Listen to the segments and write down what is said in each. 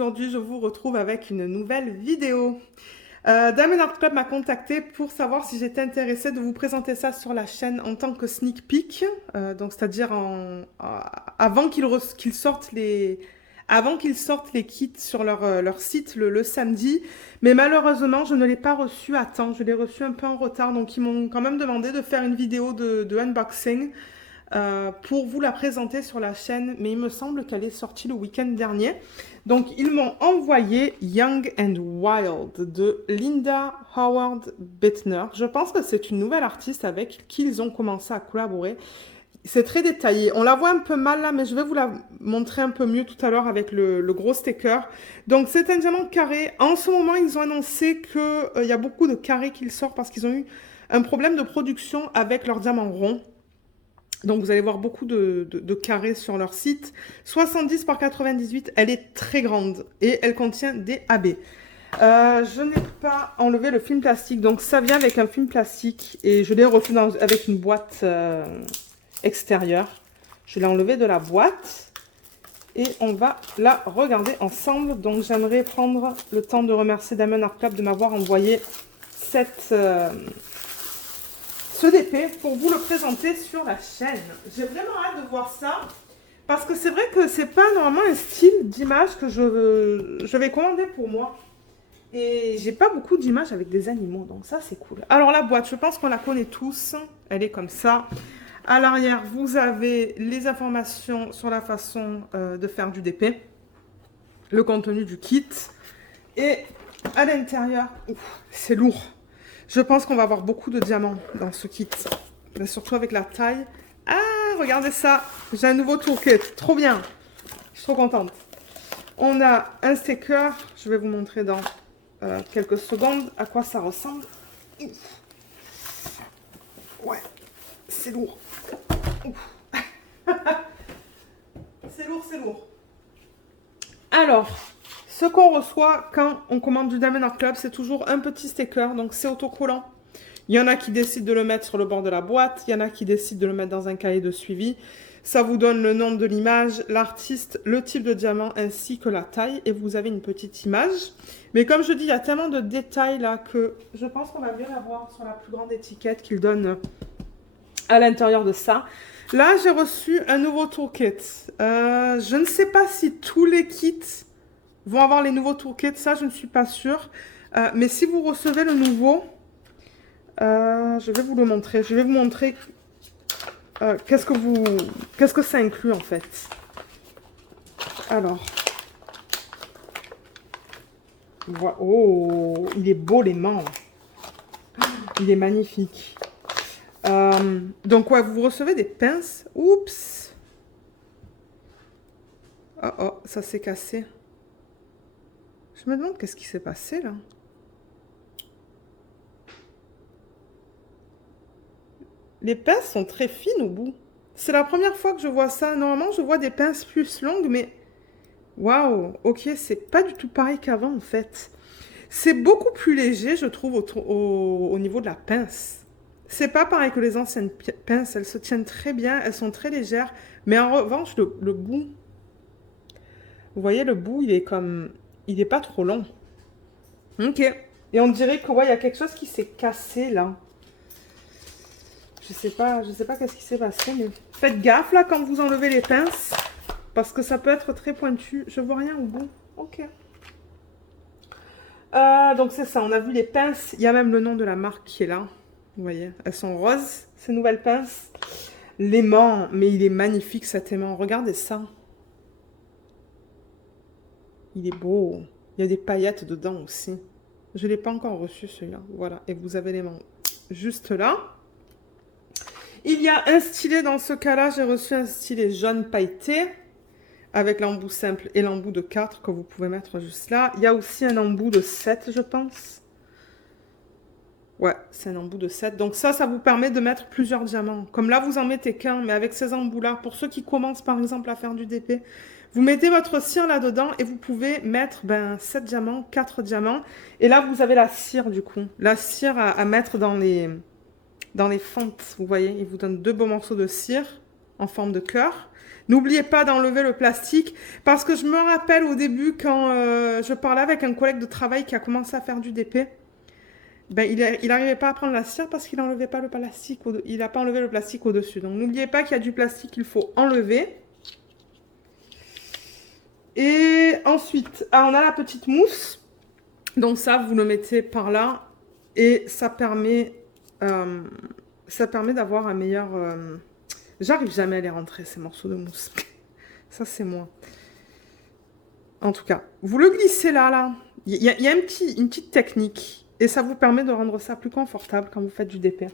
aujourd'hui je vous retrouve avec une nouvelle vidéo. Diamond Art Club m'a contacté pour savoir si j'étais intéressée de vous présenter ça sur la chaîne en tant que sneak peek, donc c'est-à-dire avant qu'ils sortent les kits sur leur site le samedi. Mais malheureusement, je ne l'ai pas reçu à temps, je l'ai reçu un peu en retard, donc ils m'ont quand même demandé de faire une vidéo de unboxing. Pour vous la présenter sur la chaîne, mais il me semble qu'elle est sortie le week-end dernier. Donc, ils m'ont envoyé Young and Wild de Linda Howard Bittner. Je pense que c'est une nouvelle artiste avec qui ils ont commencé à collaborer. C'est très détaillé. On la voit un peu mal là, mais je vais vous la montrer un peu mieux tout à l'heure avec le gros sticker. Donc, c'est un diamant carré. En ce moment, ils ont annoncé qu'il y a beaucoup de carrés qui sortent parce qu'ils ont eu un problème de production avec leur diamant rond. Donc, vous allez voir beaucoup de carrés sur leur site. 70 par 98, elle est très grande et elle contient des AB. Je n'ai pas enlevé le film plastique, donc ça vient avec un film plastique et je l'ai reçu avec une boîte extérieure. Je l'ai enlevé de la boîte et on va la regarder ensemble. Donc, j'aimerais prendre le temps de remercier Diamond Art Club de m'avoir envoyé ce DP pour vous le présenter sur la chaîne. J'ai vraiment hâte de voir ça parce que c'est vrai que c'est pas normalement un style d'image que je vais commander pour moi et j'ai pas beaucoup d'images avec des animaux, donc ça c'est cool. Alors la boîte, je pense qu'on la connaît tous, elle est comme ça. À l'arrière, vous avez les informations sur la façon de faire du DP, le contenu du kit et à l'intérieur, c'est lourd. Je pense qu'on va avoir beaucoup de diamants dans ce kit. Mais surtout avec la taille. Ah, regardez ça. J'ai un nouveau toolkit. Trop bien. Je suis trop contente. On a un sticker. Je vais vous montrer dans quelques secondes à quoi ça ressemble. Ouais, c'est lourd. C'est lourd, c'est lourd. Alors, ce qu'on reçoit quand on commande du Diamond Art Club, c'est toujours un petit sticker, donc c'est autocollant. Il y en a qui décident de le mettre sur le bord de la boîte, il y en a qui décident de le mettre dans un cahier de suivi. Ça vous donne le nom de l'image, l'artiste, le type de diamant ainsi que la taille et vous avez une petite image. Mais comme je dis, il y a tellement de détails là que je pense qu'on va bien l'avoir sur la plus grande étiquette qu'il donne à l'intérieur de ça. Là, j'ai reçu un nouveau toolkit. Je ne sais pas si tous les kits vont avoir les nouveaux toolkits, ça je ne suis pas sûre. Mais si vous recevez le nouveau, je vais vous le montrer. Je vais vous montrer qu'est-ce que ça inclut en fait. Alors, oh, il est beau l'aimant. Il est magnifique. Donc ouais, vous recevez des pinces. Oups. Oh oh, ça s'est cassé. Je me demande qu'est-ce qui s'est passé là. Les pinces sont très fines au bout. C'est la première fois que je vois ça. Normalement, je vois des pinces plus longues, mais... Waouh, ok, c'est pas du tout pareil qu'avant en fait. C'est beaucoup plus léger, je trouve, au niveau de la pince. C'est pas pareil que les anciennes pinces, elles se tiennent très bien, elles sont très légères. Mais en revanche, le bout... Vous voyez, le bout, il est comme... Il est pas trop long. Ok. Et on dirait que, ouais, il y a quelque chose qui s'est cassé, là. Je sais pas qu'est-ce qui s'est passé, mais... Faites gaffe, là, quand vous enlevez les pinces. Parce que ça peut être très pointu. Je vois rien au bout. Ok. Donc, c'est ça. On a vu les pinces. Il y a même le nom de la marque qui est là. Vous voyez, elles sont roses, ces nouvelles pinces. L'aimant, mais il est magnifique, cet aimant. Regardez ça. Il est beau. Il y a des paillettes dedans aussi. Je ne l'ai pas encore reçu, celui-là. Voilà. Et vous avez l'aimant juste là. Il y a un stylet dans ce cas-là. J'ai reçu un stylet jaune pailleté. Avec l'embout simple et l'embout de 4 que vous pouvez mettre juste là. Il y a aussi un embout de 7, je pense. Ouais, c'est un embout de 7. Donc ça vous permet de mettre plusieurs diamants. Comme là, vous en mettez qu'un, mais avec ces embouts-là, pour ceux qui commencent par exemple à faire du DP, vous mettez votre cire là-dedans et vous pouvez mettre 7 diamants, 4 diamants. Et là, vous avez la cire du coup. La cire à mettre dans les fentes. Vous voyez, il vous donne 2 beaux morceaux de cire en forme de cœur. N'oubliez pas d'enlever le plastique parce que je me rappelle au début quand je parlais avec un collègue de travail qui a commencé à faire du DP. Ben, il n'arrivait pas à prendre la cire parce qu'il n'enlevait pas le plastique. Il n'a pas enlevé le plastique au-dessus. Donc n'oubliez pas qu'il y a du plastique qu'il faut enlever. Et ensuite, on a la petite mousse. Donc ça, vous le mettez par là. Et ça permet d'avoir un meilleur... J'arrive jamais à les rentrer, ces morceaux de mousse. Ça, c'est moi. En tout cas, vous le glissez là. Il y a une petite technique. Et ça vous permet de rendre ça plus confortable quand vous faites du DP.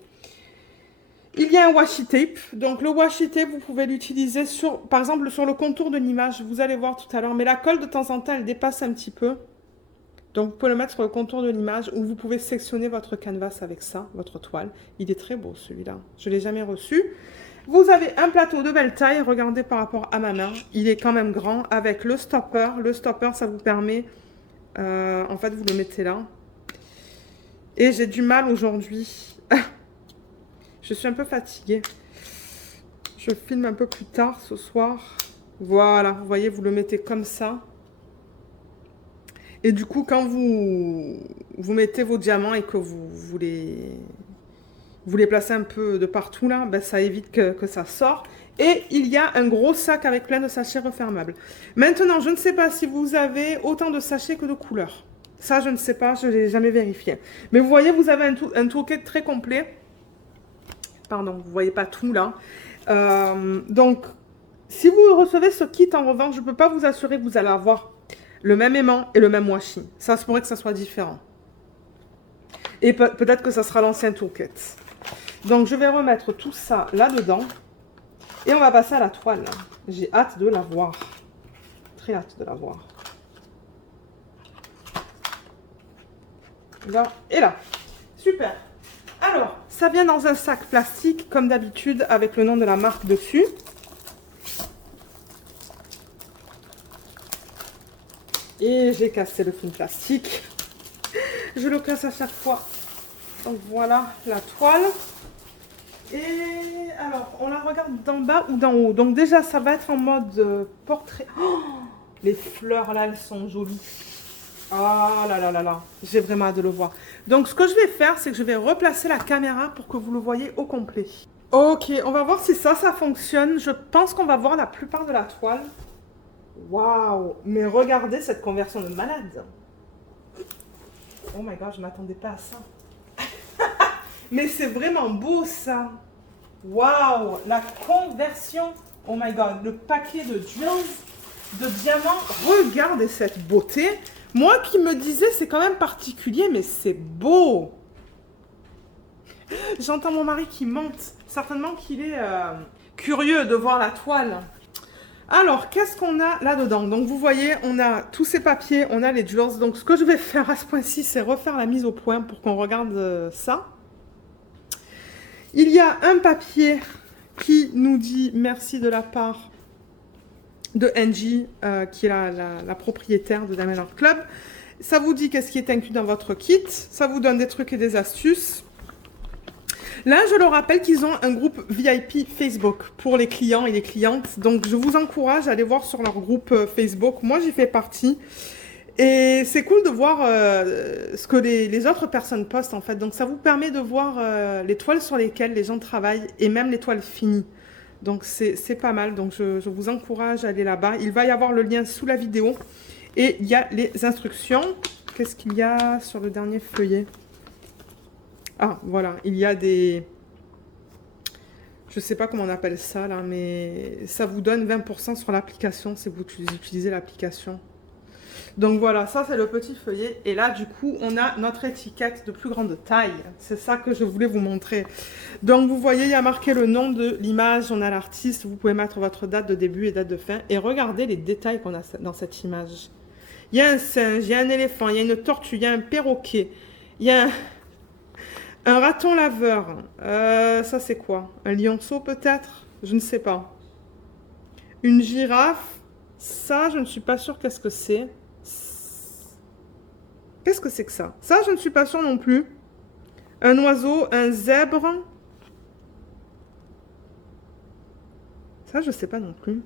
Il y a un washi tape. Donc le washi tape, vous pouvez l'utiliser par exemple sur le contour de l'image. Vous allez voir tout à l'heure. Mais la colle, de temps en temps, elle dépasse un petit peu. Donc vous pouvez le mettre sur le contour de l'image ou vous pouvez sectionner votre canvas avec ça, votre toile. Il est très beau celui-là. Je ne l'ai jamais reçu. Vous avez un plateau de belle taille. Regardez par rapport à ma main. Il est quand même grand avec le stopper. Le stopper, ça vous permet... en fait, vous le mettez là. Et j'ai du mal aujourd'hui. Je suis un peu fatiguée. Je filme un peu plus tard ce soir. Voilà, vous voyez, vous le mettez comme ça. Et du coup, quand vous mettez vos diamants et que vous les placez un peu de partout là, ben, ça évite que ça sorte. Et il y a un gros sac avec plein de sachets refermables. Maintenant, je ne sais pas si vous avez autant de sachets que de couleurs. Ça, je ne sais pas, je ne l'ai jamais vérifié. Mais vous voyez, vous avez un toolkit très complet. Pardon, vous ne voyez pas tout là. Donc, si vous recevez ce kit en revanche, je ne peux pas vous assurer que vous allez avoir le même aimant et le même washi. Ça se pourrait que ça soit différent. Et peut-être que ça sera l'ancien toolkit. Donc, je vais remettre tout ça là-dedans. Et on va passer à la toile. J'ai hâte de la voir. Très hâte de la voir. Là et là. Super. Alors, ça vient dans un sac plastique, comme d'habitude, avec le nom de la marque dessus. Et j'ai cassé le film plastique. Je le casse à chaque fois. Donc voilà la toile. Et alors, on la regarde d'en bas ou d'en haut. Donc déjà, ça va être en mode portrait. Oh, les fleurs là, elles sont jolies. Ah là là là là, j'ai vraiment hâte de le voir. Donc ce que je vais faire, c'est que je vais replacer la caméra pour que vous le voyez au complet. Ok, on va voir si ça fonctionne. Je pense qu'on va voir la plupart de la toile. Waouh, mais regardez cette conversion de malade. Oh my god, je ne m'attendais pas à ça. Mais c'est vraiment beau ça. Waouh, la conversion. Oh my god, le paquet de diamants. Regardez cette beauté. Moi qui me disais, c'est quand même particulier, mais c'est beau. J'entends mon mari qui monte. Certainement qu'il est curieux de voir la toile. Alors, qu'est-ce qu'on a là-dedans? Donc, vous voyez, on a tous ces papiers, on a les jewels. Donc, ce que je vais faire à ce point-ci, c'est refaire la mise au point pour qu'on regarde ça. Il y a un papier qui nous dit merci de la part de Angie, qui est la propriétaire de Diamond Art Club. Ça vous dit qu'est-ce qui est inclus dans votre kit. Ça vous donne des trucs et des astuces. Là, je leur rappelle qu'ils ont un groupe VIP Facebook pour les clients et les clientes. Donc, je vous encourage à aller voir sur leur groupe Facebook. Moi, j'y fais partie. Et c'est cool de voir ce que les autres personnes postent, en fait. Donc, ça vous permet de voir les toiles sur lesquelles les gens travaillent et même les toiles finies. Donc, c'est pas mal. Donc, je vous encourage à aller là-bas. Il va y avoir le lien sous la vidéo. Et il y a les instructions. Qu'est-ce qu'il y a sur le dernier feuillet? Ah, voilà. Il y a des... Je ne sais pas comment on appelle ça, là, mais ça vous donne 20% sur l'application si vous utilisez l'application. Donc voilà, ça c'est le petit feuillet. Et là, du coup, on a notre étiquette de plus grande taille. C'est ça que je voulais vous montrer. Donc vous voyez, il y a marqué le nom de l'image, on a l'artiste. Vous pouvez mettre votre date de début et date de fin. Et regardez les détails qu'on a dans cette image. Il y a un singe, il y a un éléphant, il y a une tortue, il y a un perroquet. Il y a un raton laveur. Ça c'est quoi? Un lionceau peut-être? Je ne sais pas. Une girafe. Ça, je ne suis pas sûre qu'est-ce que c'est. Qu'est-ce que c'est que ça? Ça, je ne suis pas sûre non plus. Un oiseau, un zèbre. Ça, je sais pas non plus.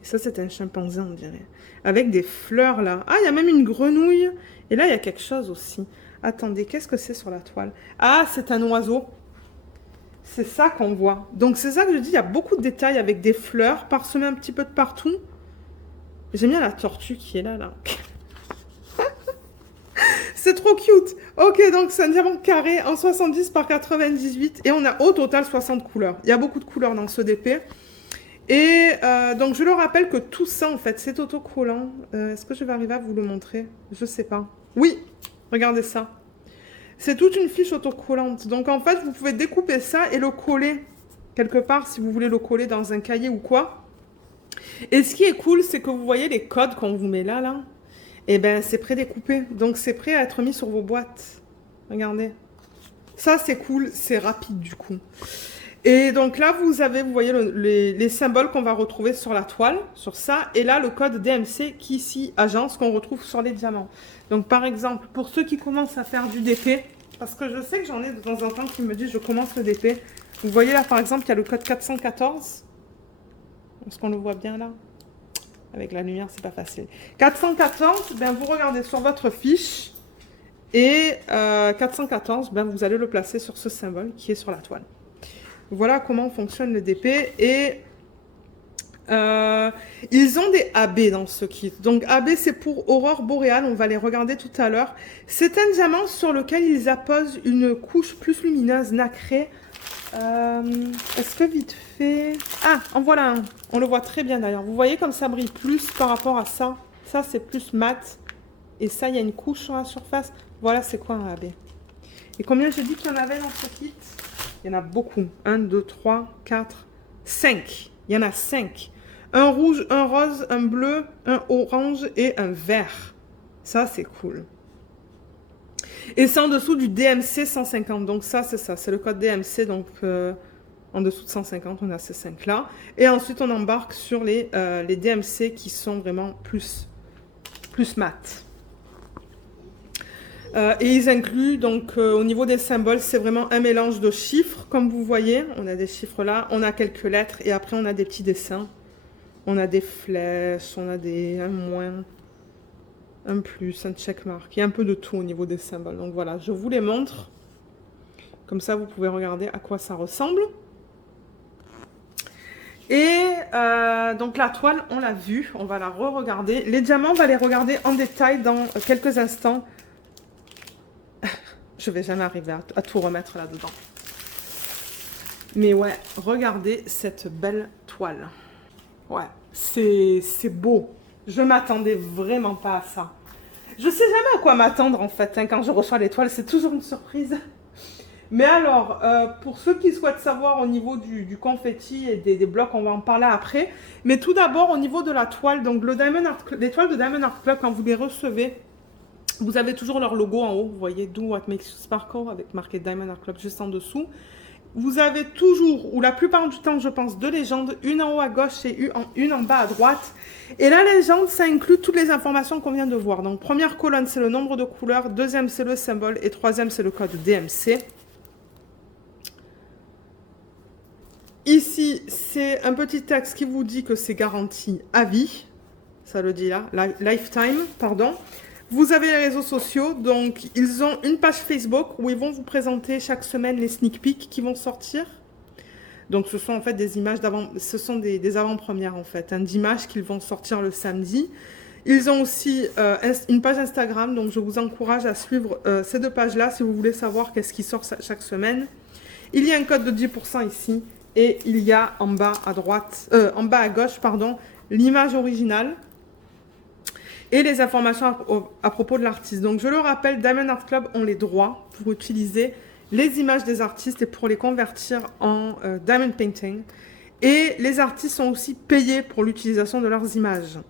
Et ça, c'est un chimpanzé, on dirait. Avec des fleurs, là. Ah, il y a même une grenouille. Et là, il y a quelque chose aussi. Attendez, qu'est-ce que c'est sur la toile? Ah, c'est un oiseau. C'est ça qu'on voit. Donc, c'est ça que je dis, il y a beaucoup de détails avec des fleurs parsemées un petit peu de partout. J'aime bien la tortue qui est là, là. C'est trop cute. Ok, donc c'est un diamant carré en 70 par 98 et on a au total 60 couleurs. Il y a beaucoup de couleurs dans ce DP. Et donc je le rappelle que tout ça en fait c'est autocollant. Est-ce que je vais arriver à vous le montrer? Je sais pas. Oui, regardez ça. C'est toute une fiche autocollante. Donc en fait vous pouvez découper ça et le coller quelque part si vous voulez le coller dans un cahier ou quoi. Et ce qui est cool c'est que vous voyez les codes qu'on vous met là, là. Et ben c'est prédécoupé. Donc c'est prêt à être mis sur vos boîtes. Regardez. Ça c'est cool, c'est rapide du coup. Et donc là, vous voyez les symboles qu'on va retrouver sur la toile, sur ça. Et là, le code DMC qui ici, agence, qu'on retrouve sur les diamants. Donc par exemple, pour ceux qui commencent à faire du DP, parce que je sais que j'en ai de temps en temps qui me disent je commence le DP. Vous voyez là, par exemple, il y a le code 414. Est-ce qu'on le voit bien là? Avec la lumière, c'est pas facile. 414, ben, vous regardez sur votre fiche. Et 414, ben, vous allez le placer sur ce symbole qui est sur la toile. Voilà comment fonctionne le DP. Et ils ont des AB dans ce kit. Donc AB, c'est pour aurore boréale. On va les regarder tout à l'heure. C'est un diamant sur lequel ils apposent une couche plus lumineuse, nacrée. Est-ce que vite fait... Ah, en voilà un. On le voit très bien d'ailleurs. Vous voyez comme ça brille plus par rapport à ça. Ça, c'est plus mat. Et ça, il y a une couche sur la surface. Voilà, c'est quoi un AB. Et combien j'ai dit qu'il y en avait dans ce kit? Il y en a beaucoup. 1, 2, 3, 4, 5. Il y en a 5. Un rouge, un rose, un bleu, un orange et un vert. Ça, c'est cool. Et c'est en dessous du DMC 150. Donc ça, c'est ça. C'est le code DMC. Donc en dessous de 150, on a ces 5-là. Et ensuite, on embarque sur les DMC qui sont vraiment plus mat. Et ils incluent, donc au niveau des symboles, c'est vraiment un mélange de chiffres, comme vous voyez. On a des chiffres là, on a quelques lettres, et après on a des petits dessins. On a des flèches, on a un moins, un plus, un checkmark. Il y a un peu de tout au niveau des symboles. Donc voilà, je vous les montre. Comme ça, vous pouvez regarder à quoi ça ressemble. Et donc la toile, on l'a vue, on va la re-regarder. Les diamants, on va les regarder en détail dans quelques instants. Je vais jamais arriver à tout remettre là-dedans. Mais ouais, regardez cette belle toile. Ouais, c'est beau. Je m'attendais vraiment pas à ça. Je sais jamais à quoi m'attendre en fait. Hein, quand je reçois les toiles, c'est toujours une surprise. Mais alors, pour ceux qui souhaitent savoir au niveau du confetti et des blocs, on va en parler après. Mais tout d'abord, au niveau de la toile, donc les toiles de Diamond Art Club, quand vous les recevez, vous avez toujours leur logo en haut, vous voyez, Do What Makes You Sparkle, avec marqué Diamond Art Club juste en dessous. Vous avez toujours, ou la plupart du temps, je pense, deux légendes, une en haut à gauche et une en bas à droite. Et la légende, ça inclut toutes les informations qu'on vient de voir. Donc, première colonne, c'est le nombre de couleurs, deuxième, c'est le symbole, et troisième, c'est le code DMC. Ici, c'est un petit texte qui vous dit que c'est garanti à vie. Ça le dit là, lifetime, pardon. Vous avez les réseaux sociaux, donc ils ont une page Facebook où ils vont vous présenter chaque semaine les sneak peeks qui vont sortir. Donc ce sont en fait des images ce sont des avant-premières en fait, hein, d'images qu'ils vont sortir le samedi. Ils ont aussi une page Instagram, donc je vous encourage à suivre ces deux pages-là si vous voulez savoir qu'est-ce qui sort chaque semaine. Il y a un code de 10% ici et il y a en bas à droite, en bas à gauche, pardon, l'image originale. Et les informations à propos de l'artiste. Donc, je le rappelle, Diamond Art Club ont les droits pour utiliser les images des artistes et pour les convertir en diamond painting. Et les artistes sont aussi payés pour l'utilisation de leurs images,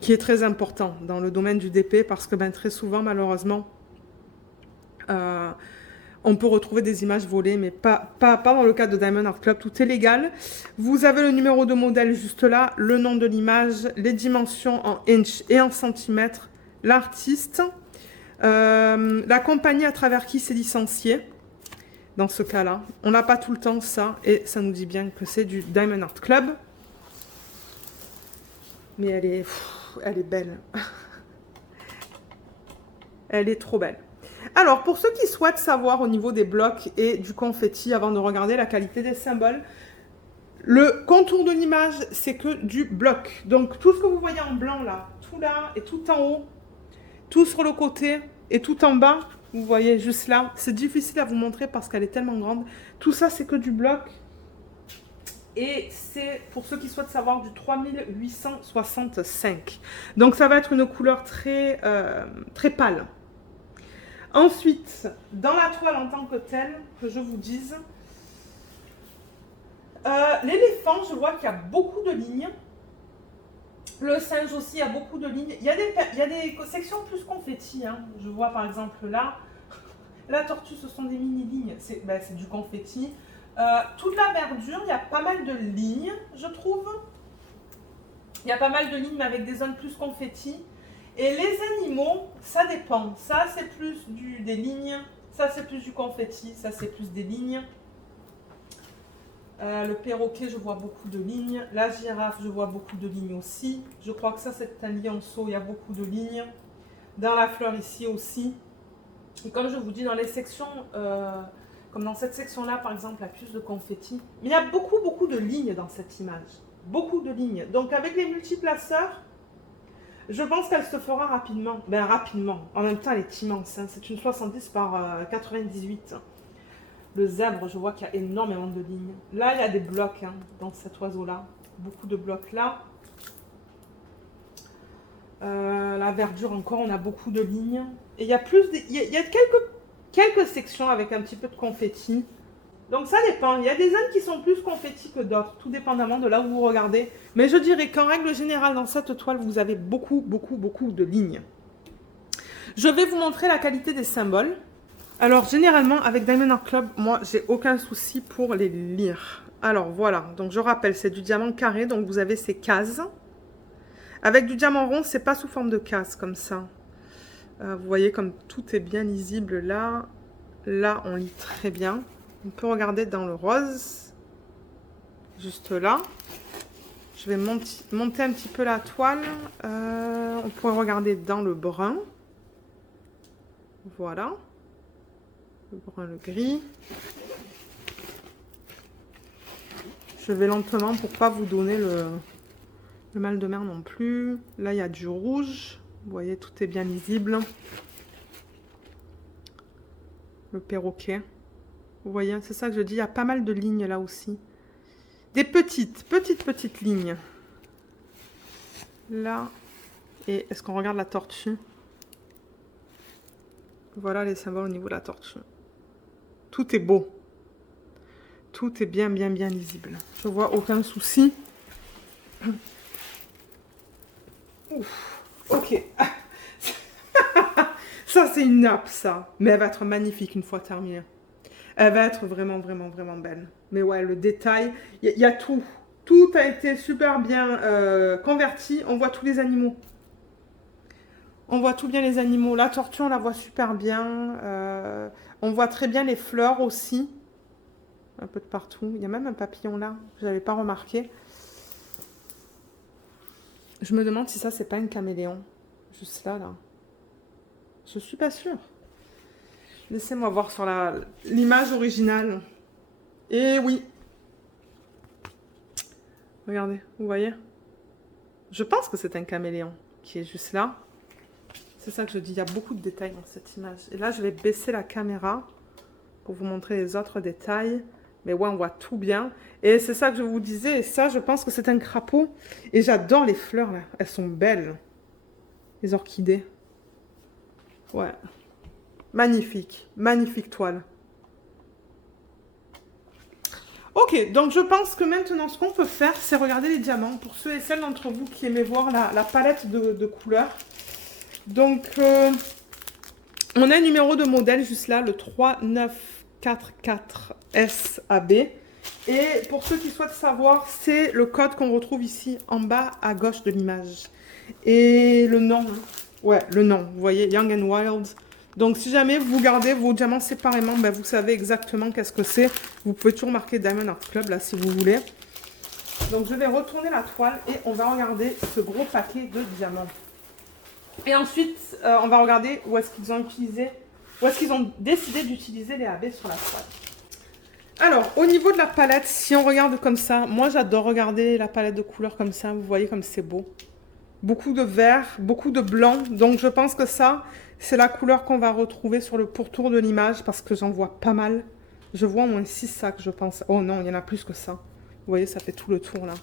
qui est très important dans le domaine du DP parce que très souvent, malheureusement, on peut retrouver des images volées, mais pas dans le cas de Diamond Art Club. Tout est légal. Vous avez le numéro de modèle juste là, le nom de l'image, les dimensions en inch et en centimètres, l'artiste, la compagnie à travers qui c'est licencié. dans ce cas-là. On n'a pas tout le temps ça, et ça nous dit bien que c'est du Diamond Art Club. Mais elle est belle. Elle est trop belle. Alors, pour ceux qui souhaitent savoir au niveau des blocs et du confetti, avant de regarder la qualité des symboles, le contour de l'image, c'est que du bloc. Donc, tout ce que vous voyez en blanc là, tout là et tout en haut, tout sur le côté et tout en bas, vous voyez juste là, c'est difficile à vous montrer parce qu'elle est tellement grande. Tout ça, c'est que du bloc. Et c'est, pour ceux qui souhaitent savoir, du 3865. Donc, ça va être une couleur très, très pâle. Ensuite, dans la toile en tant que telle, que je vous dise, l'éléphant, je vois qu'il y a beaucoup de lignes. Le singe aussi, il y a beaucoup de lignes. Il y a des sections plus confetti. Hein. Je vois par exemple là, la tortue, ce sont des mini-lignes. C'est du confetti. Toute la verdure, il y a pas mal de lignes, je trouve. Il y a pas mal de lignes, mais avec des zones plus confetti. Et les animaux, ça dépend. Ça, c'est plus des lignes. Ça, c'est plus du confetti. Ça, c'est plus des lignes. Le perroquet, je vois beaucoup de lignes. La girafe, je vois beaucoup de lignes aussi. Je crois que ça, c'est un lionceau. Il y a beaucoup de lignes. Dans la fleur ici aussi. Et comme je vous dis, dans les sections, comme dans cette section-là, par exemple, il y a plus de confetti. Mais il y a beaucoup, beaucoup de lignes dans cette image. Beaucoup de lignes. Donc, avec les multiplaceurs, je pense qu'elle se fera rapidement. Ben, rapidement. En même temps, elle est immense. Hein. C'est une 70 par 98. Le zèbre, je vois qu'il y a énormément de lignes. Là, il y a des blocs hein, dans cet oiseau-là. Beaucoup de blocs là. La verdure encore, on a beaucoup de lignes. Et il y a quelques sections avec un petit peu de confetti. Donc ça dépend. Il y a des zones qui sont plus confetti que d'autres, tout dépendamment de là où vous regardez. Mais je dirais qu'en règle générale, dans cette toile, vous avez beaucoup, beaucoup, beaucoup de lignes. Je vais vous montrer la qualité des symboles. Alors, généralement, avec Diamond Art Club, moi, j'ai aucun souci pour les lire. Alors, voilà. Donc, je rappelle, c'est du diamant carré. Donc, vous avez ces cases. Avec du diamant rond, c'est pas sous forme de cases, comme ça. Vous voyez comme tout est bien lisible là. Là, on lit très bien. On peut regarder dans le rose. Juste là. Je vais monter un petit peu la toile. On pourrait regarder dans le brun. Voilà. Le brun, le gris. Je vais lentement pour pas vous donner le mal de mer non plus. Là, il y a du rouge. Vous voyez, tout est bien lisible. Le perroquet. Vous voyez, c'est ça que je dis. Il y a pas mal de lignes là aussi. Des petites lignes. Là. Et est-ce qu'on regarde la tortue? Voilà les symboles au niveau de la tortue. Tout est beau. Tout est bien lisible. Je vois aucun souci. Ouf. Ok. Ça, c'est une nappe, ça. Mais elle va être magnifique une fois terminée. Elle va être vraiment belle. Mais ouais, le détail, il y a tout. Tout a été super bien converti. On voit tous les animaux. On voit tout bien les animaux. La tortue, on la voit super bien. On voit très bien les fleurs aussi. Un peu de partout. Il y a même un papillon là. Je n'avais pas remarqué. Je me demande si ça, c'est pas un caméléon. Juste là. Je suis pas sûre. Laissez-moi voir sur l'image originale. Et oui. Regardez, vous voyez? Je pense que c'est un caméléon qui est juste là. C'est ça que je dis, il y a beaucoup de détails dans cette image. Et là, je vais baisser la caméra pour vous montrer les autres détails. Mais ouais, on voit tout bien. Et c'est ça que je vous disais. Et ça, je pense que c'est un crapaud. Et j'adore les fleurs, là. Elles sont belles. Les orchidées. Ouais. Magnifique. Magnifique toile. Ok, donc je pense que maintenant, ce qu'on peut faire, c'est regarder les diamants. Pour ceux et celles d'entre vous qui aimaient voir la palette de couleurs. Donc, on a un numéro de modèle juste là, le 3944SAB. Et pour ceux qui souhaitent savoir, c'est le code qu'on retrouve ici en bas à gauche de l'image. Et le nom, ouais, le nom, vous voyez, Young and Wild Donc, si jamais vous gardez vos diamants séparément, ben, vous savez exactement qu'est-ce que c'est. Vous pouvez toujours marquer Diamond Art Club, là, si vous voulez. Donc, je vais retourner la toile et on va regarder ce gros paquet de diamants. Et ensuite, on va regarder où est-ce qu'ils ont utilisé, où est-ce qu'ils ont décidé d'utiliser les AB sur la toile. Alors, au niveau de la palette, si on regarde comme ça, moi, j'adore regarder la palette de couleurs comme ça. Vous voyez comme c'est beau. Beaucoup de vert, beaucoup de blanc. Donc, je pense que ça, c'est la couleur qu'on va retrouver sur le pourtour de l'image parce que j'en vois pas mal. Je vois au moins 6 sacs, je pense. Oh non, il y en a plus que ça. Vous voyez, ça fait tout le tour, là.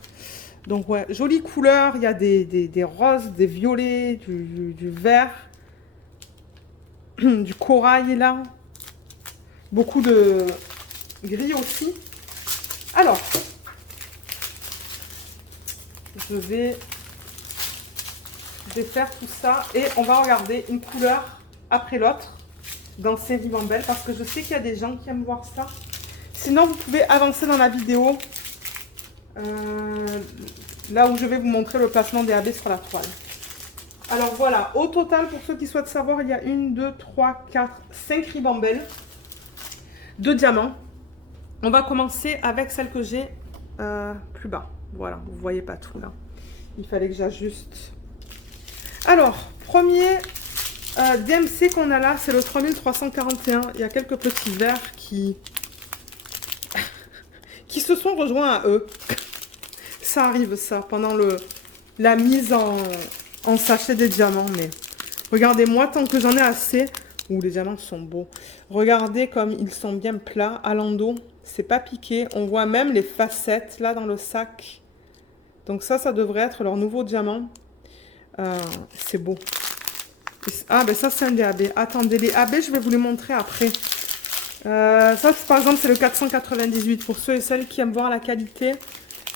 Donc, ouais, jolie couleur. Il y a des roses, des violets, du vert, du corail, là. Beaucoup de gris aussi. Alors, je vais défaire tout ça et on va regarder une couleur après l'autre dans ces ribambelles parce que je sais qu'il y a des gens qui aiment voir ça. Sinon, vous pouvez avancer dans la vidéo là où je vais vous montrer le placement des AB sur la toile. Alors voilà, au total, pour ceux qui souhaitent savoir, il y a 1, 2, 3, 4, 5 ribambelles de diamants. On va commencer avec celle que j'ai plus bas. Voilà, vous ne voyez pas tout là. Il fallait que j'ajuste. Alors, premier DMC qu'on a là, c'est le 3341. Il y a quelques petits verres qui se sont rejoints à eux. Ça arrive ça, pendant la mise en sachet des diamants. Mais regardez-moi, tant que j'en ai assez. Ouh, les diamants sont beaux. Regardez comme ils sont bien plats à l'endos. C'est pas piqué. On voit même les facettes là dans le sac. Donc ça devrait être leur nouveau diamant. C'est beau. Ah, ben ça, c'est un des AB. Attendez, les AB, je vais vous les montrer après. Ça, par exemple, c'est le 498 pour ceux et celles qui aiment voir la qualité.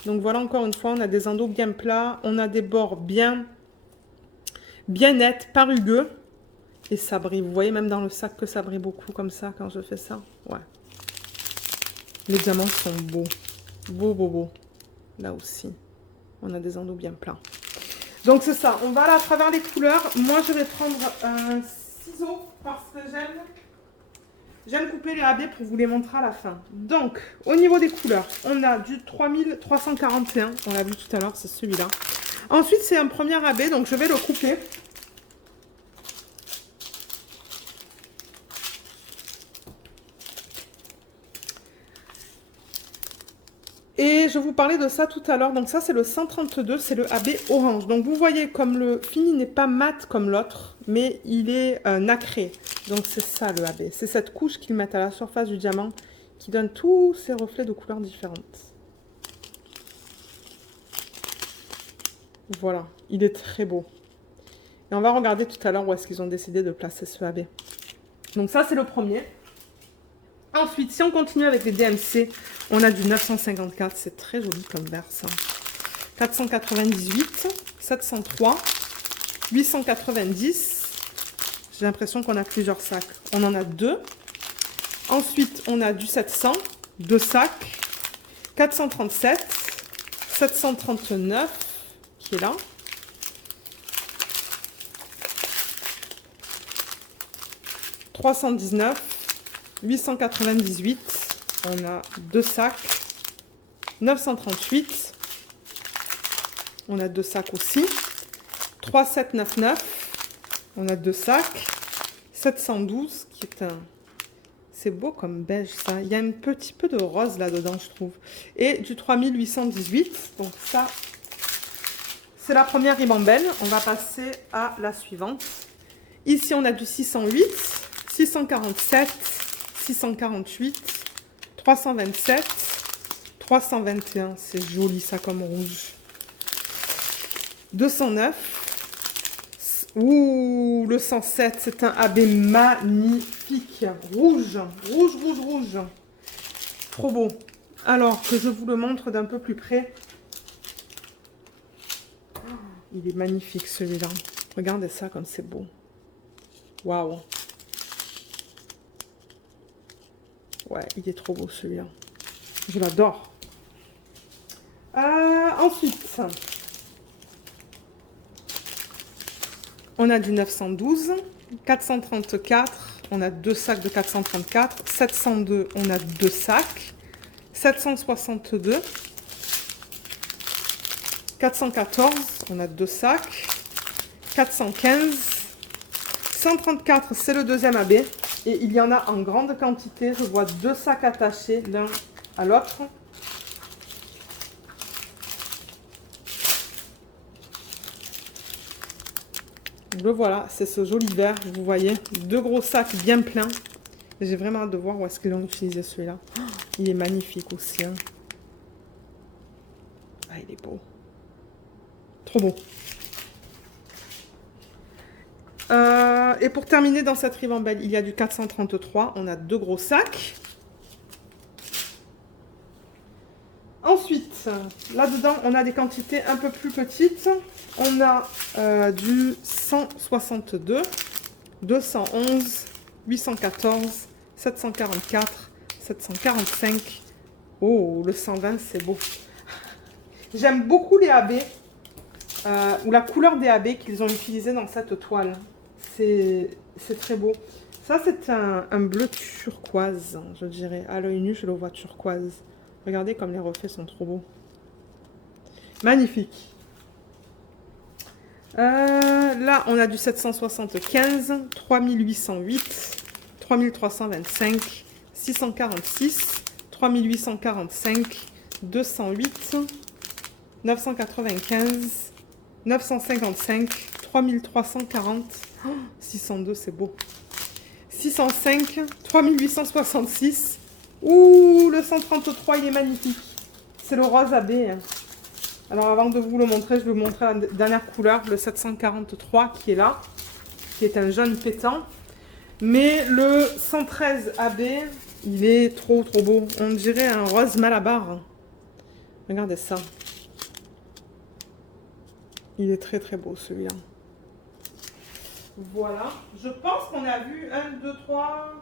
Donc voilà, encore une fois, on a des endos bien plats. On a des bords bien nets, pas rugueux. Et ça brille. Vous voyez même dans le sac que ça brille beaucoup comme ça quand je fais ça. Ouais. Les diamants sont beaux. Beaux, beaux, beaux. Là aussi, on a des endos bien plats. Donc c'est ça. On va aller à travers les couleurs. Moi, je vais prendre un ciseau parce que j'aime couper les AB pour vous les montrer à la fin. Donc, au niveau des couleurs, on a du 3341. On l'a vu tout à l'heure, c'est celui-là. Ensuite, c'est un premier AB, donc je vais le couper. Et je vous parlais de ça tout à l'heure. Donc ça, c'est le 132, c'est le AB orange. Donc vous voyez comme le fini n'est pas mat comme l'autre, mais il est nacré. Donc c'est ça le AB. C'est cette couche qu'ils mettent à la surface du diamant qui donne tous ces reflets de couleurs différentes. Voilà, il est très beau. Et on va regarder tout à l'heure où est-ce qu'ils ont décidé de placer ce AB. Donc ça, c'est le premier. Ensuite, si on continue avec les DMC, on a du 954. C'est très joli comme vert, ça. 498, 703, 890. J'ai l'impression qu'on a plusieurs sacs. On en a 2. Ensuite, on a du 700, 2 sacs. 437, 739, qui est là. « 319, 898, on a 2 sacs, 938, on a 2 sacs aussi, 3799, on a 2 sacs, 712 qui est un... C'est beau comme beige ça, il y a un petit peu de rose là-dedans je trouve, et du 3818, donc ça c'est la première ribambelle, on va passer à la suivante. Ici on a du 608, 647, 648, 327, 321, c'est joli ça comme rouge. 209, ouh, le 107, c'est un AB magnifique, rouge, rouge, rouge, rouge, trop beau. Alors que je vous le montre d'un peu plus près, il est magnifique celui-là, regardez ça comme c'est beau, waouh. Ouais, il est trop beau celui-là. Je l'adore. Ensuite, on a du 912, 434, on a 2 sacs de 434. 702, on a 2 sacs. 762. 414, on a 2 sacs. 415. 134, c'est le deuxième AB. Et il y en a en grande quantité. Je vois 2 sacs attachés l'un à l'autre. Le voilà, c'est ce joli vert, vous voyez. 2 gros sacs bien pleins. J'ai vraiment hâte de voir où est-ce qu'ils ont utilisé celui-là. Oh, il est magnifique aussi. Hein. Ah, il est beau. Trop beau. Et pour terminer dans cette ribambelle, il y a du 433. On a 2 gros sacs. Ensuite, là-dedans, on a des quantités un peu plus petites. On a du 162, 211, 814, 744, 745. Oh, le 120, c'est beau. J'aime beaucoup les AB, ou la couleur des AB qu'ils ont utilisé dans cette toile. C'est très beau. Ça, c'est un bleu turquoise, je dirais. À l'œil nu, je le vois turquoise. Regardez comme les reflets sont trop beaux. Magnifique. Là, on a du 775, 3808, 3325, 646, 3845, 208, 995, 955, 3340, oh, 602, c'est beau. 605, 3866. Ouh, le 133, il est magnifique. C'est le rose AB. Alors, avant de vous le montrer, je vais vous montrer la dernière couleur, le 743 qui est là, qui est un jaune pétant. Mais le 113 AB, il est trop beau. On dirait un rose malabar. Regardez ça. Il est très beau celui-là. Voilà. Je pense qu'on a vu 1, 2, 3,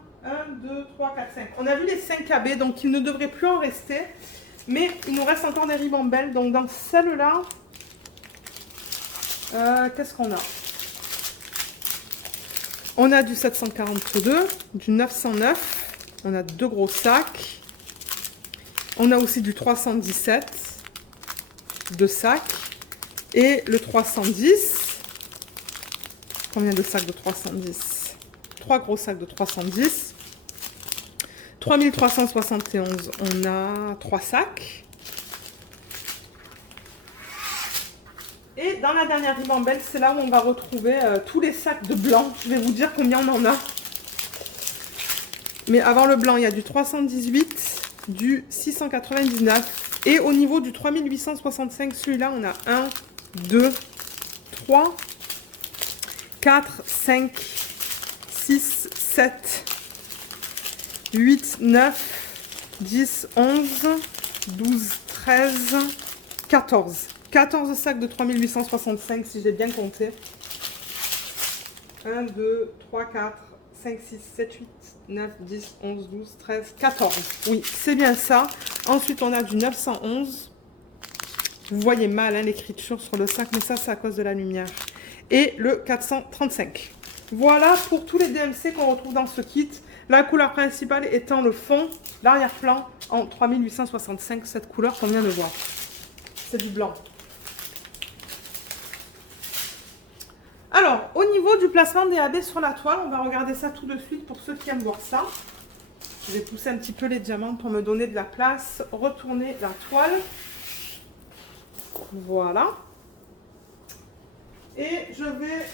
4, 5. On a vu les 5 AB, donc il ne devrait plus en rester. Mais il nous reste encore des ribambelles. Donc dans celle-là, qu'est-ce qu'on a? On a du 742, du 909. On a 2 gros sacs. On a aussi du 317, 2 sacs. Et le 310. Combien de sacs de 310? 3 gros sacs de 310. 3371, on a 3 sacs. Et dans la dernière ribambelle, c'est là où on va retrouver tous les sacs de blanc. Je vais vous dire combien on en a. Mais avant le blanc, il y a du 318, du 699. Et au niveau du 3865, celui-là, on a 1, 2, 3, 4, 5, 6, 7, 8, 9, 10, 11, 12, 13, 14. 14 sacs de 3865 si j'ai bien compté. 1, 2, 3, 4, 5, 6, 7, 8, 9, 10, 11, 12, 13, 14. Oui, c'est bien ça. Ensuite, on a du 911. Vous voyez mal hein, l'écriture sur le sac, mais ça, c'est à cause de la lumière. Et le 435. Voilà pour tous les DMC qu'on retrouve dans ce kit. La couleur principale étant le fond, l'arrière-plan en 3865, cette couleur qu'on vient de voir. C'est du blanc. Alors, au niveau du placement des AB sur la toile, on va regarder ça tout de suite pour ceux qui aiment voir ça. Je vais pousser un petit peu les diamants pour me donner de la place. Retourner la toile. Voilà. Et je vais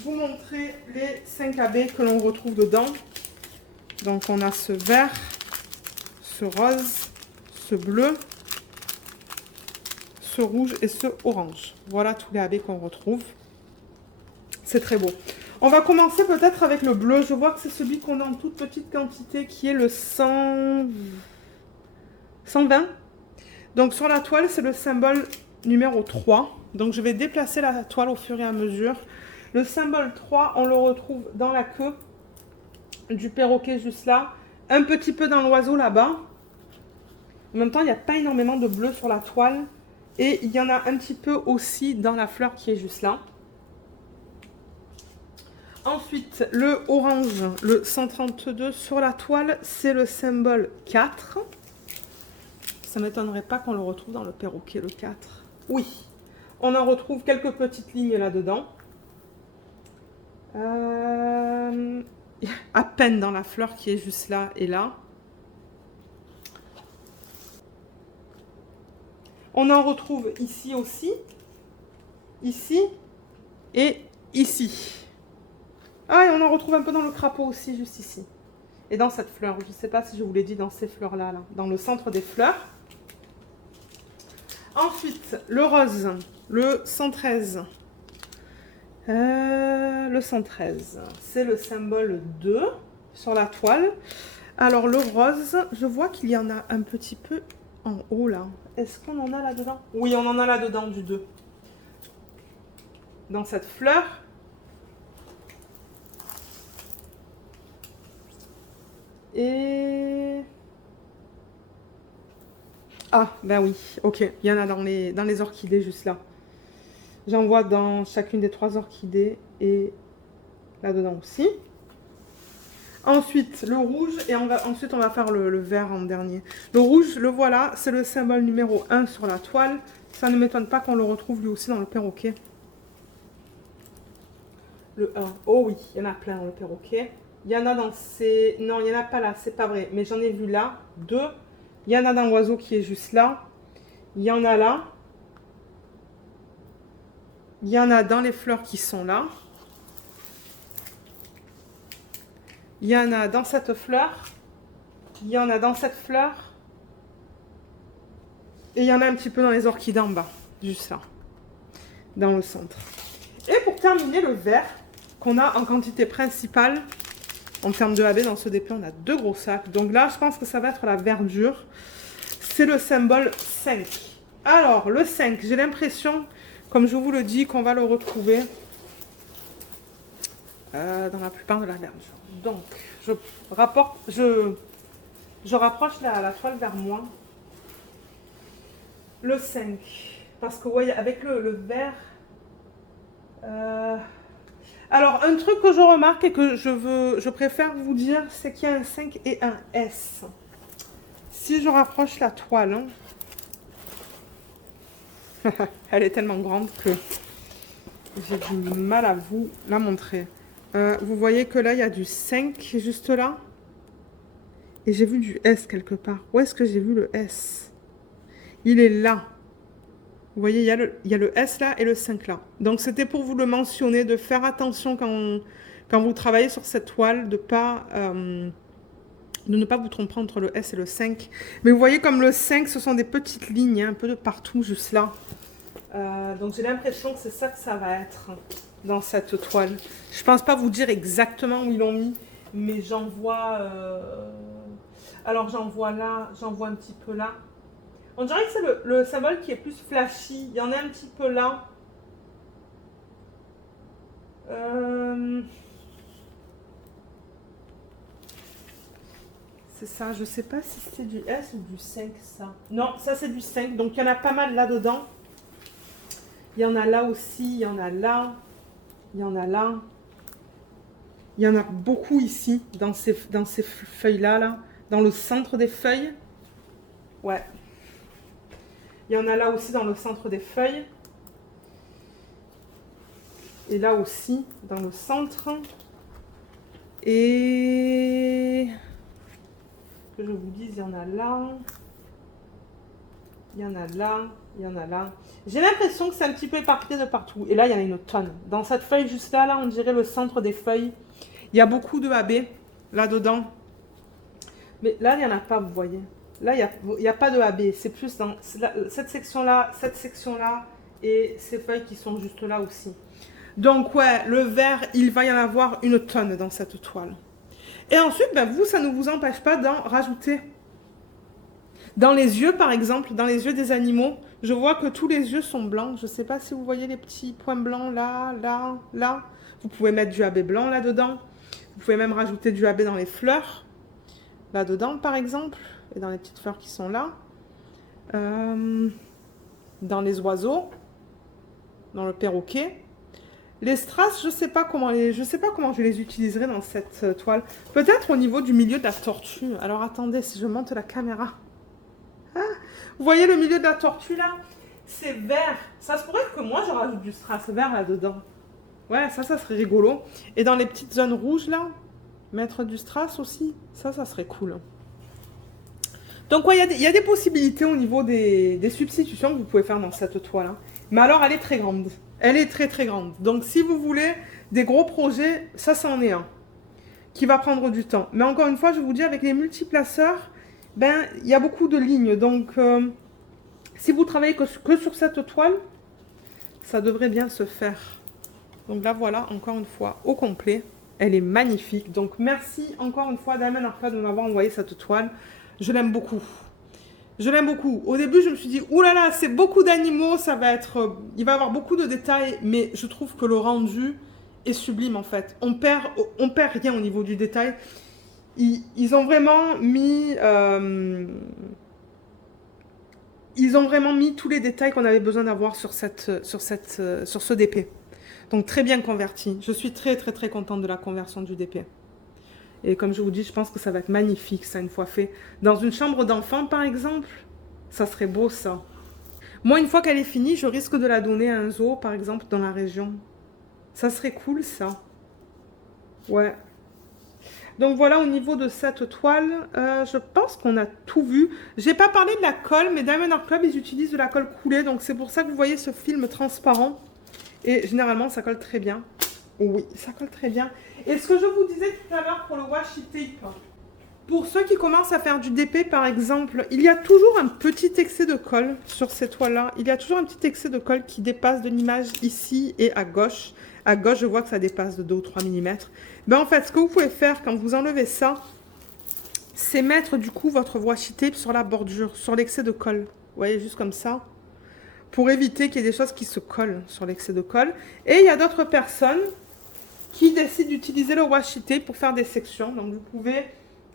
vous montrer les 5 AB que l'on retrouve dedans. Donc on a ce vert, ce rose, ce bleu, ce rouge et ce orange. Voilà tous les AB qu'on retrouve. C'est très beau. On va commencer peut-être avec le bleu. Je vois que c'est celui qu'on a en toute petite quantité qui est le 120. Donc sur la toile, c'est le symbole numéro 3. Donc je vais déplacer la toile au fur et à mesure. Le symbole 3, on le retrouve dans la queue du perroquet juste là. Un petit peu dans l'oiseau là-bas. En même temps, il n'y a pas énormément de bleu sur la toile. Et il y en a un petit peu aussi dans la fleur qui est juste là. Ensuite, le orange, le 132 sur la toile, c'est le symbole 4. Ça ne m'étonnerait pas qu'on le retrouve dans le perroquet, le 4. Oui, on en retrouve quelques petites lignes là-dedans. À peine dans la fleur qui est juste là et là. On en retrouve ici aussi, ici et ici. Ah, et on en retrouve un peu dans le crapaud aussi, juste ici. Et dans cette fleur, je ne sais pas si je vous l'ai dit, dans ces fleurs-là, là, dans le centre des fleurs. Ensuite, le rose, le 113. Le 113, c'est le symbole 2 sur la toile. Alors, le rose, je vois qu'il y en a un petit peu en haut, là. Est-ce qu'on en a là-dedans? Oui, on en a là-dedans, du 2. Dans cette fleur. Et... Ah, ben oui, ok. Il y en a dans les orchidées, juste là. J'en vois dans chacune des 3 orchidées et là-dedans aussi. Ensuite, le rouge, et ensuite on va faire le vert en dernier. Le rouge, le voilà, c'est le symbole numéro 1 sur la toile. Ça ne m'étonne pas qu'on le retrouve lui aussi dans le perroquet. Le 1, oh oui, il y en a plein dans le perroquet. Il y en a dans ces... Non, il n'y en a pas là, c'est pas vrai. Mais j'en ai vu là, 2. Il y en a dans l'oiseau qui est juste là. Il y en a là. Il y en a dans les fleurs qui sont là. Il y en a dans cette fleur. Il y en a dans cette fleur. Et il y en a un petit peu dans les orchidées en bas. Juste là. Dans le centre. Et pour terminer, le vert qu'on a en quantité principale. En termes de AB, dans ce DP, on a 2 gros sacs. Donc là, je pense que ça va être la verdure. C'est le symbole 5. Alors, le 5, j'ai l'impression, comme je vous le dis, qu'on va le retrouver dans la plupart de la verdure. Donc, je rapproche la toile vers moi. Le 5. Parce que, ouais, avec le vert... Alors, un truc que je remarque et que je préfère vous dire, c'est qu'il y a un 5 et un S. Si je rapproche la toile, hein, elle est tellement grande que j'ai du mal à vous la montrer. Vous voyez que là, il y a du 5 juste là. Et j'ai vu du S quelque part. Où est-ce que j'ai vu le S? Il est là. Vous voyez, il y a le S là et le 5 là. Donc, c'était pour vous le mentionner, de faire attention quand vous travaillez sur cette toile, de ne pas vous tromper entre le S et le 5. Mais vous voyez comme le 5, ce sont des petites lignes, hein, un peu de partout, juste là. Donc, j'ai l'impression que c'est ça que ça va être dans cette toile. Je ne pense pas vous dire exactement où ils l'ont mis, mais j'en vois... Alors, j'en vois là, j'en vois un petit peu là. On dirait que c'est le symbole qui est plus flashy. Il y en a un petit peu là. C'est ça, je sais pas si c'est du S ou du 5 ça. Non, ça c'est du 5, donc il y en a pas mal là-dedans. Il y en a là aussi, il y en a là, il y en a là. Il y en a beaucoup ici, dans ces feuilles-là, là, dans le centre des feuilles. Ouais. Il y en a là aussi dans le centre des feuilles. Et là aussi, dans le centre. Et... que je vous dise, il y en a là. Il y en a là. Il y en a là. J'ai l'impression que c'est un petit peu éparpillé de partout. Et là, il y en a une tonne. Dans cette feuille juste là, on dirait le centre des feuilles. Il y a beaucoup de AB là-dedans. Mais là, il n'y en a pas, vous voyez. Là, il n'y a pas de AB. C'est plus dans cette section-là, et ces feuilles qui sont juste là aussi. Donc, ouais, le vert, il va y en avoir une tonne dans cette toile. Et ensuite, ben, vous, ça ne vous empêche pas d'en rajouter. Dans les yeux, par exemple, dans les yeux des animaux, je vois que tous les yeux sont blancs. Je ne sais pas si vous voyez les petits points blancs là, là, là. Vous pouvez mettre du AB blanc là-dedans. Vous pouvez même rajouter du AB dans les fleurs. Là-dedans, par exemple. Et dans les petites fleurs qui sont là. Dans les oiseaux. Dans le perroquet. Les strass, je sais pas comment je les utiliserai dans cette toile. Peut-être au niveau du milieu de la tortue. Alors attendez, si je monte la caméra. Ah, vous voyez le milieu de la tortue là? C'est vert. Ça se pourrait que moi je rajoute du strass vert là-dedans. Ouais, ça serait rigolo. Et dans les petites zones rouges là, mettre du strass aussi. Ça serait cool. Donc ouais, il y a des possibilités au niveau des substitutions que vous pouvez faire dans cette toile. Hein. Mais alors, elle est très grande. Elle est très très grande. Donc si vous voulez des gros projets, ça c'en est un. Qui va prendre du temps. Mais encore une fois, je vous dis, avec les multiplaceurs, ben, il y a beaucoup de lignes. Donc, si vous travaillez que sur cette toile, ça devrait bien se faire. Donc là, voilà, encore une fois, au complet. Elle est magnifique. Donc, merci encore une fois, Diamond Art Club, de m'avoir envoyé cette toile. Je l'aime beaucoup. Je l'aime beaucoup. Au début, je me suis dit, oulala, c'est beaucoup d'animaux, ça va être... il va y avoir beaucoup de détails, mais je trouve que le rendu est sublime, en fait. On perd rien au niveau du détail. Ils ont vraiment mis... ils ont vraiment mis tous les détails qu'on avait besoin d'avoir sur ce DP. Donc, très bien converti. Je suis très, très, très contente de la conversion du DP. Et comme je vous dis, je pense que ça va être magnifique, ça, une fois fait. Dans une chambre d'enfant, par exemple, ça serait beau, ça. Moi, une fois qu'elle est finie, je risque de la donner à un zoo, par exemple, dans la région. Ça serait cool, ça. Ouais. Donc, voilà, au niveau de cette toile, je pense qu'on a tout vu. J'ai pas parlé de la colle, mais Diamond Art Club, ils utilisent de la colle coulée. Donc, c'est pour ça que vous voyez ce film transparent. Et généralement, ça colle très bien. Oui, ça colle très bien. Et ce que je vous disais tout à l'heure pour le washi tape, pour ceux qui commencent à faire du DP par exemple, il y a toujours un petit excès de colle sur ces toiles-là. Il y a toujours un petit excès de colle qui dépasse de l'image ici et à gauche. À gauche, je vois que ça dépasse de 2 ou 3 mm. Ben, en fait, ce que vous pouvez faire quand vous enlevez ça, c'est mettre du coup votre washi tape sur la bordure, sur l'excès de colle. Vous voyez, juste comme ça. Pour éviter qu'il y ait des choses qui se collent sur l'excès de colle. Et il y a d'autres personnes qui décide d'utiliser le washi tape pour faire des sections. Donc vous pouvez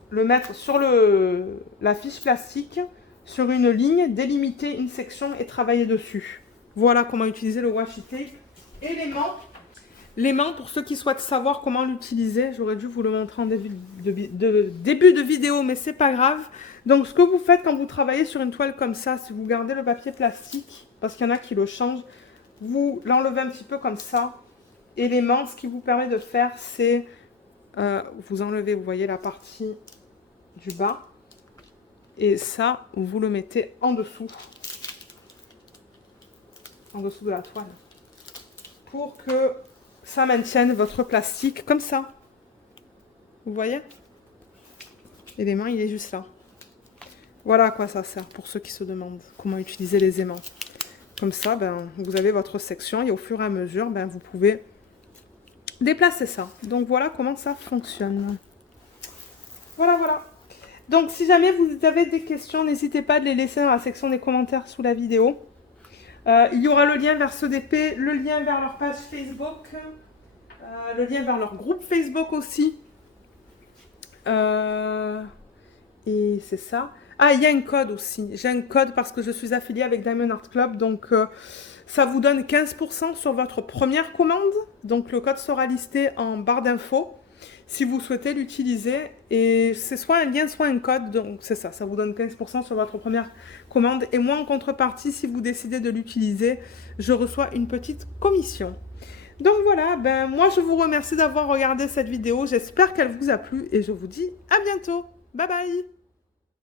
le mettre sur la fiche plastique, sur une ligne, délimiter une section et travailler dessus. Voilà comment utiliser le washi tape. Et l'aimant, pour ceux qui souhaitent savoir comment l'utiliser, j'aurais dû vous le montrer en début de vidéo, mais c'est pas grave. Donc ce que vous faites quand vous travaillez sur une toile comme ça, si vous gardez le papier plastique, parce qu'il y en a qui le changent, vous l'enlevez un petit peu comme ça. Et l'aimant, ce qui vous permet de faire, c'est vous enlevez, vous voyez la partie du bas. Et ça, vous le mettez en dessous de la toile. Pour que ça maintienne votre plastique comme ça. Vous voyez? Et l'aimant, il est juste là. Voilà à quoi ça sert, pour ceux qui se demandent comment utiliser les aimants. Comme ça, ben, vous avez votre section et au fur et à mesure, ben, vous pouvez déplacer ça. Donc voilà comment ça fonctionne. Voilà, voilà. Donc si jamais vous avez des questions, n'hésitez pas à les laisser dans la section des commentaires sous la vidéo. Il y aura le lien vers ce DP, le lien vers leur page Facebook, le lien vers leur groupe Facebook aussi. Et c'est ça. Ah, il y a un code aussi. J'ai un code parce que je suis affiliée avec Diamond Art Club. Donc, ça vous donne 15% sur votre première commande. Donc, le code sera listé en barre d'infos si vous souhaitez l'utiliser. Et c'est soit un lien, soit un code. Donc, c'est ça. Ça vous donne 15% sur votre première commande. Et moi, en contrepartie, si vous décidez de l'utiliser, je reçois une petite commission. Donc voilà, ben, moi, je vous remercie d'avoir regardé cette vidéo. J'espère qu'elle vous a plu et je vous dis à bientôt. Bye bye!